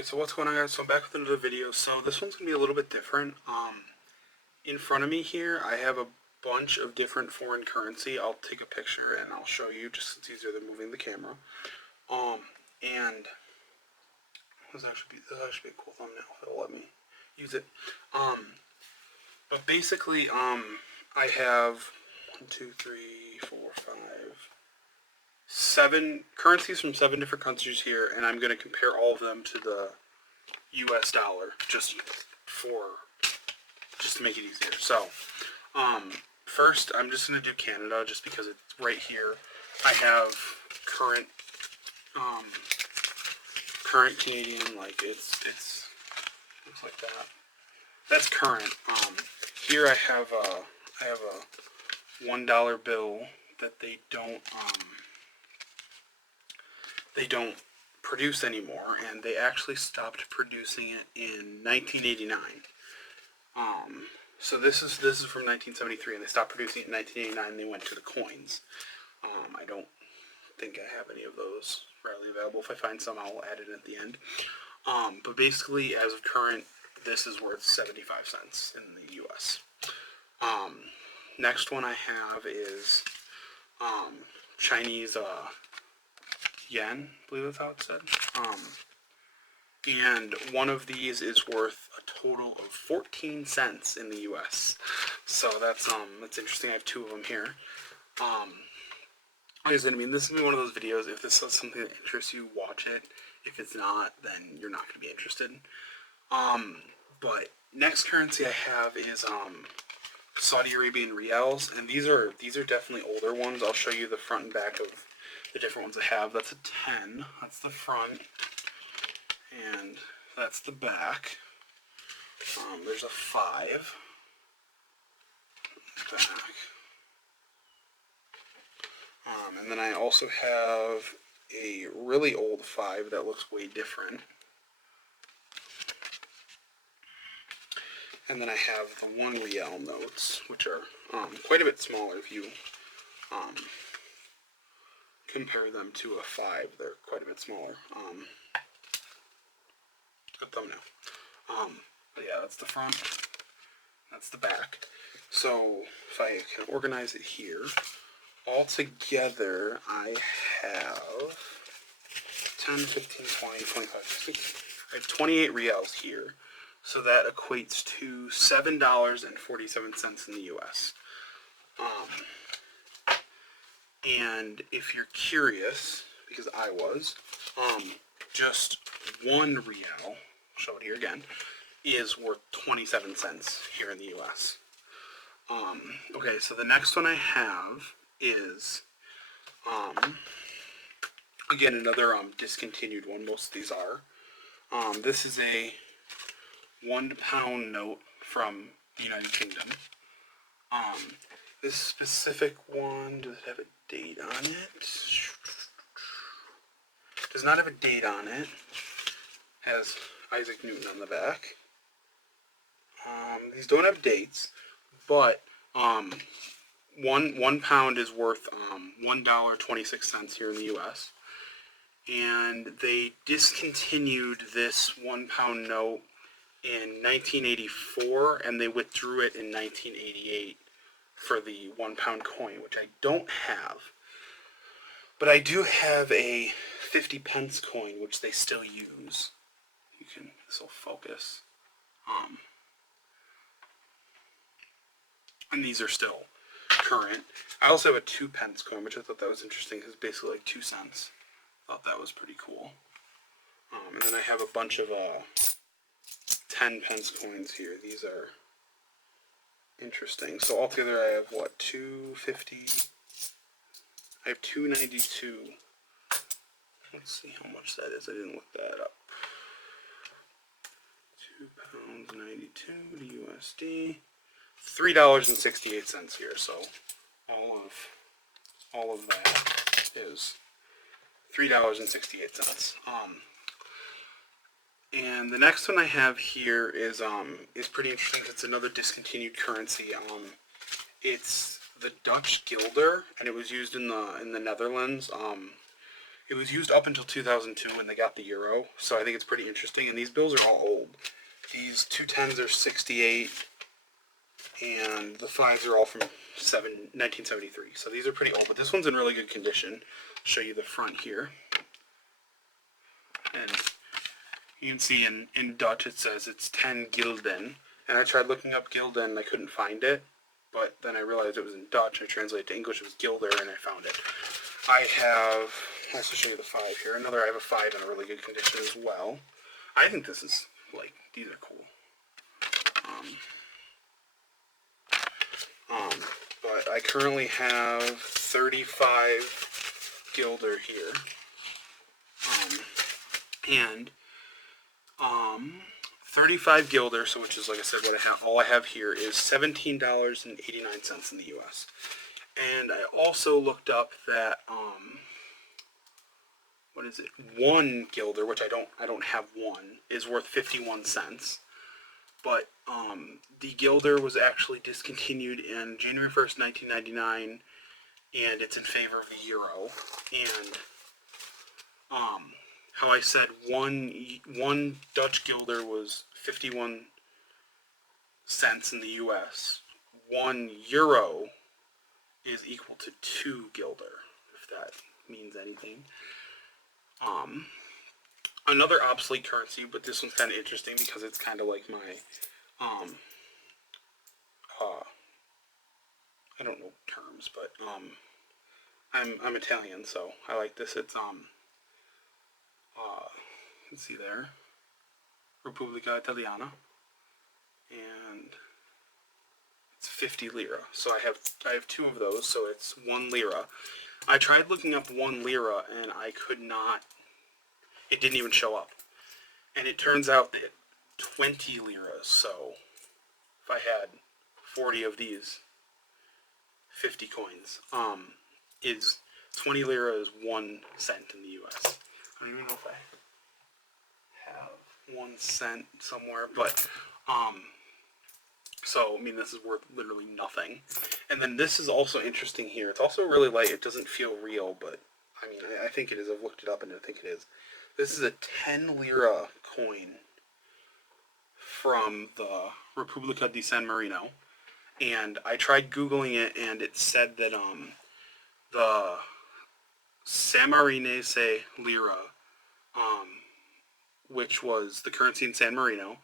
Alright, so what's going on, guys? So I'm back with another video. So this one's going to be a little bit different. In front of me here, I have a bunch of different foreign currency. I'll take a picture and I'll show you, just it's easier than moving the camera. And this actually be a cool thumbnail if it'll let me use it. But basically, I have 1, 2, 3, 4, 5, 7 currencies from 7 different countries here, and I'm going to compare all of them to the US dollar, just to make it easier. So, first I'm just going to do Canada, just because it's right here. I have current Canadian, like it's looks like that. That's current. Here I have a $1 bill that they don't produce anymore, and they actually stopped producing it in 1989. So this is from 1973, and they stopped producing it in 1989. They went to the coins. I don't think I have any of those readily available. If I find some, I'll add it at the end. But basically, as of current, this is worth 75 cents in the U.S. Next one I have is Chinese yen, I believe that's how it's said. And one of these is worth a total of 14 cents in the U.S. So that's interesting. I have 2 of them here. This is gonna be one of those videos. If this is something that interests you, watch it. If it's not, then you're not gonna be interested. But next currency I have is Saudi Arabian Riyals, and these are definitely older ones. I'll show you the front and back of the different ones I have. That's a 10. That's the front, and that's the back. There's a 5. Back. And then I also have a really old 5 that looks way different. And then I have the 1 Rial notes, which are quite a bit smaller if you compare them to a 5. They're quite a bit smaller. Good thumbnail. But yeah, that's the front. That's the back. So if I can organize it here, all together I have 10, 15, 20, 25, 60. I have 28 Rials here. So that equates to $7.47 in the U.S. And if you're curious, because I was, just 1 Rial, I'll show it here again, is worth 27 cents here in the U.S. Okay, so the next one I have is, again, another discontinued one. Most of these are. This is a £1 note from the United Kingdom. This specific one, does it have a date on it? Does not have a date on it. Has Isaac Newton on the back. These don't have dates, but one pound is worth $1.26 here in the U.S. And they discontinued this £1 note in 1984, and they withdrew it in 1988 for the £1 coin, which I don't have. But I do have a 50 pence coin, which they still use. This will focus. And these are still current. I also have a 2 pence coin, which I thought that was interesting, because it's basically like 2 cents. Thought that was pretty cool. And then I have a bunch of 10 pence coins here. These are interesting. So altogether I have, what, 250? I have 292. Let's see how much that is. I didn't look that up. £2.92 to USD. $3.68 here. So all of that is $3.68. And the next one I have here is pretty interesting. It's another discontinued currency. It's the Dutch guilder, and it was used in the Netherlands. It was used up until 2002 when they got the euro, so I think it's pretty interesting. And these bills are all old. These 210s are 68, and the 5s are all from 1973. So these are pretty old, but this one's in really good condition. I'll show you the front here. And you can see in Dutch it says it's 10 Gulden. And I tried looking up Gulden, I couldn't find it. But then I realized it was in Dutch. I translated it to English, it was Gilder, and I found it. Let's just show you the 5 here. I have a 5 in a really good condition as well. I think this is, these are cool. But I currently have 35 Gilder here. And 35 Gilder, so which is, like I said, what I have. All I have here is $17.89 in the U.S. And I also looked up that what is it? 1 Gilder, which I don't have one, is worth 51 cents. But the Gilder was actually discontinued in January 1st, 1999, and it's in favor of the euro. And how I said one Dutch Gilder was 51 cents in the U.S. 1 euro is equal to 2 Gilder, if that means anything. Another obsolete currency, but this one's kind of interesting because it's kind of like my, I don't know terms, but I'm Italian, so I like this. It's let's see there, Repubblica Italiana, and it's 50 lira. So I have 2 of those, so it's 1 lira. I tried looking up 1 lira and I could not. It didn't even show up. And it turns out that 20 liras, so if I had 40 of these 50 coins, is 20 lira is 1 cent in the US. I don't even know if I have 1 cent somewhere, but so I mean this is worth literally nothing. And then this is also interesting here. It's also really light. It doesn't feel real, but I mean I think it is. I've looked it up and I think it is. This is a 10 lira coin from the Repubblica di San Marino, and I tried Googling it, and it said that the Sammarinese lira, which was the currency in San Marino,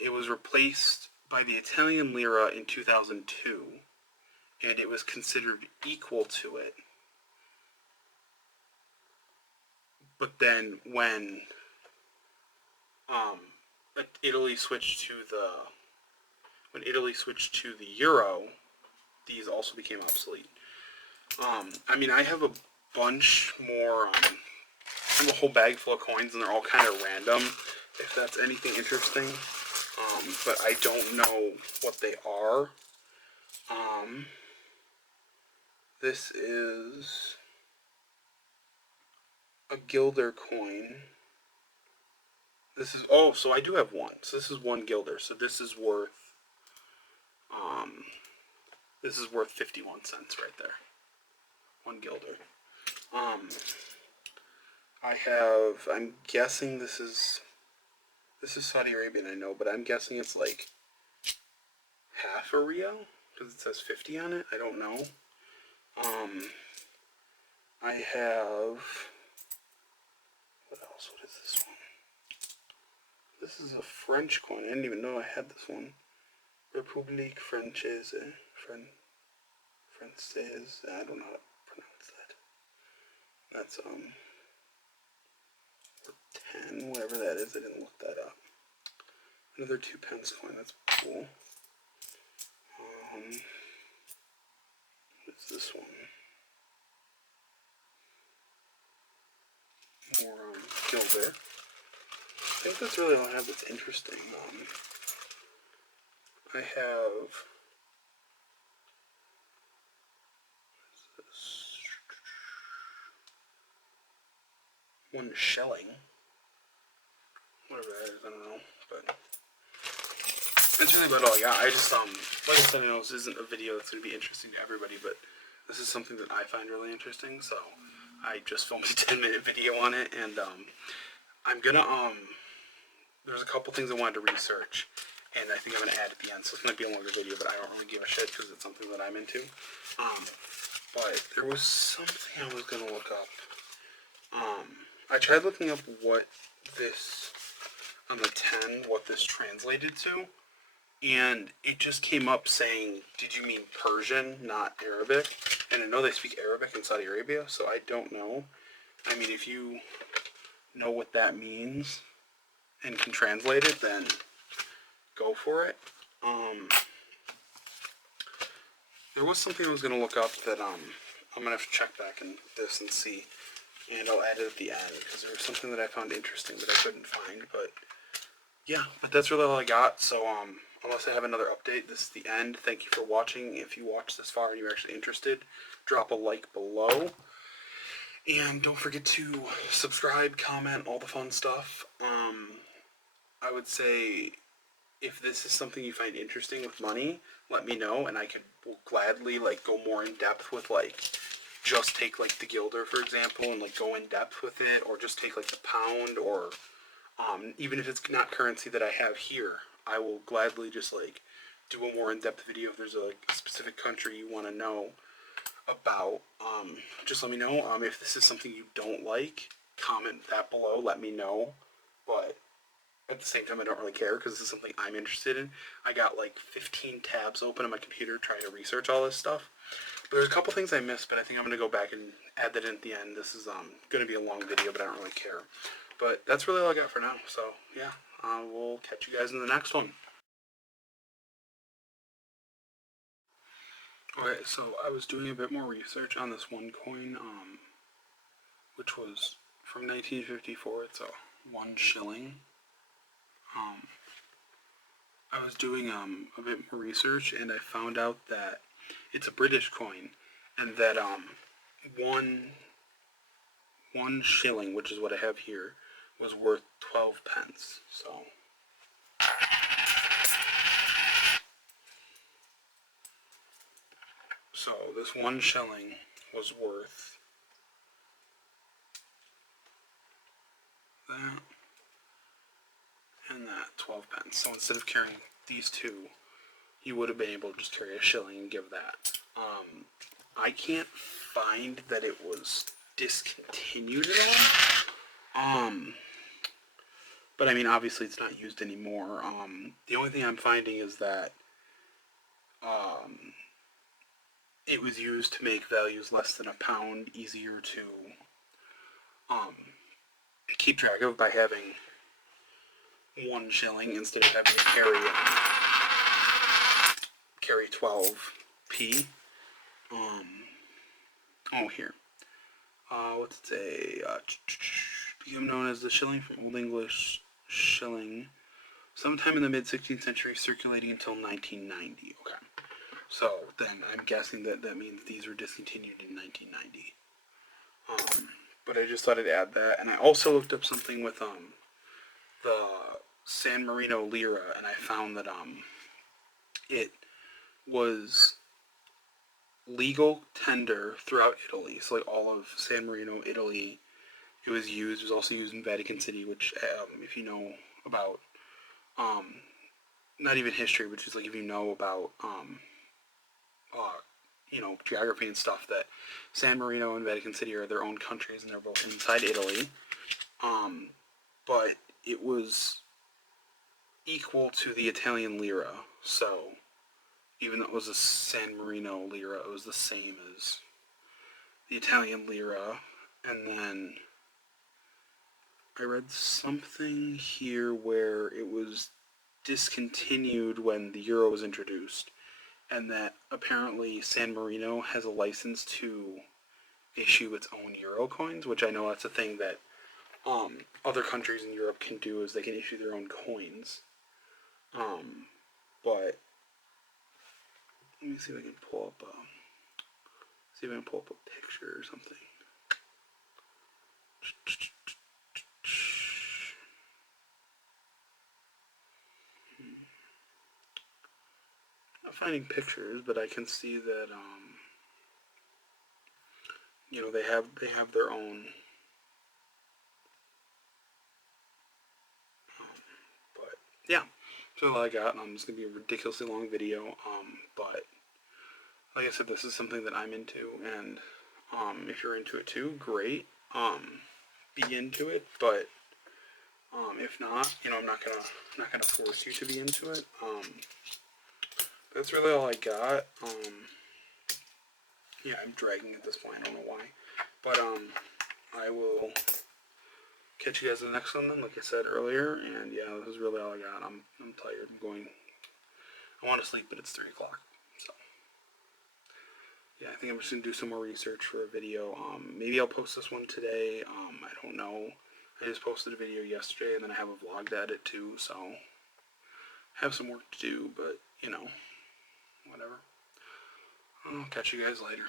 it was replaced by the Italian lira in 2002, and it was considered equal to it. But then when Italy switched to the euro, these also became obsolete. I mean, I have a bunch more. I have a whole bag full of coins, and they're all kind of random. If that's anything interesting, but I don't know what they are. This is a Gilder coin. This is, oh, so I do have one. So this is 1 Gilder. So this is worth 51 cents right there. 1 Gilder. I'm guessing this is Saudi Arabian, I know, but I'm guessing it's like half a Riyal, because it says 50 on it. I don't know. I have, what else? What is this one? This is a French coin. I didn't even know I had this one. République Française. Française. I don't know how to pronounce that. That's, 10, whatever that is. I didn't look that up. Another 2 pence coin. That's cool. What's this one? More, Gilder. I think that's really all I have that's interesting. I have, what is this? 1 Shilling. Whatever that is, I don't know. But that's really about all I got. I just, like I said, I know this isn't a video that's going to be interesting to everybody, but this is something that I find really interesting, so I just filmed a 10-minute video on it, and I'm gonna there's a couple things I wanted to research, and I think I'm gonna add at the end. So it's gonna be a longer video, but I don't really give a shit because it's something that I'm into. But there was something I was gonna look up. I tried looking up what this on the 10, what this translated to, and it just came up saying, "Did you mean Persian, not Arabic?" And I know they speak Arabic in Saudi Arabia, so I don't know. I mean, if you know what that means and can translate it, then go for it. There was something I was going to look up that I'm going to have to check back in this and see, and I'll add it at the end, because there was something that I found interesting that I couldn't find, but yeah, but that's really all I got. So unless I have another update, this is the end. Thank you for watching. If you watched this far and you're actually interested, drop a like below. And don't forget to subscribe, comment, all the fun stuff. I would say if this is something you find interesting with money, let me know, and I will gladly like go more in depth with like just take like the guilder for example and like go in depth with it, or just take like the pound, or even if it's not currency that I have here, I will gladly just like do a more in-depth video if there's a specific country you want to know about. Just let me know. If this is something you don't like, comment that below, let me know. But at the same time, I don't really care because this is something I'm interested in. I got like 15 tabs open on my computer trying to research all this stuff. But there's a couple things I missed, but I think I'm going to go back and add that in at the end. This is going to be a long video, but I don't really care. But that's really all I got for now. So yeah, we'll catch you guys in the next one. Okay, so I was doing a bit more research on this one coin, which was from 1954. It's a 1 shilling. I was doing a bit more research, and I found out that it's a British coin, and that one shilling, which is what I have here, was worth 12 pence. So this 1 shilling was worth that and that, 12 pence. So instead of carrying these two, you would have been able to just carry a shilling and give that. I can't find that it was discontinued at all. But I mean, obviously it's not used anymore. The only thing I'm finding is that it was used to make values less than a pound easier to keep track of by having 1 shilling instead of having to carry 12p. Here. What's it say? Became known as the shilling from Old English shilling, sometime in the mid-16th century, circulating until 1990. Okay. So then I'm guessing that means these were discontinued in 1990. But I just thought I'd add that, and I also looked up something with the San Marino Lira, and I found that it was legal tender throughout Italy. So like all of San Marino, Italy, it was used. It was also used in Vatican City, which if you know about not even history, which is like if you know about geography and stuff, that San Marino and Vatican City are their own countries and they're both inside Italy. But it was equal to the Italian lira, so even though it was a San Marino lira, it was the same as the Italian lira. And then I read something here where it was discontinued when the euro was introduced, and that apparently San Marino has a license to issue its own euro coins, which I know that's a thing that other countries in Europe can do, is they can issue their own coins. But let me see if I can pull up a picture or something. Not finding pictures, but I can see that you know, they have their own. But yeah, so all I got. It's gonna be a ridiculously long video. But like I said, this is something that I'm into, and if you're into it too, great. Be into it, but if not, you know, I'm not gonna force you to be into it. That's really all I got. Yeah, I'm dragging at this point. I don't know why, but I will catch you guys in the next one then, like I said earlier. And yeah, this is really all I got. I'm tired. I want to sleep, but it's 3 o'clock. So yeah, I think I'm just gonna do some more research for a video. Maybe I'll post this one today. I don't know. I just posted a video yesterday, and then I have a vlog to edit too, so I have some work to do. But you know, whatever. I'll catch you guys later.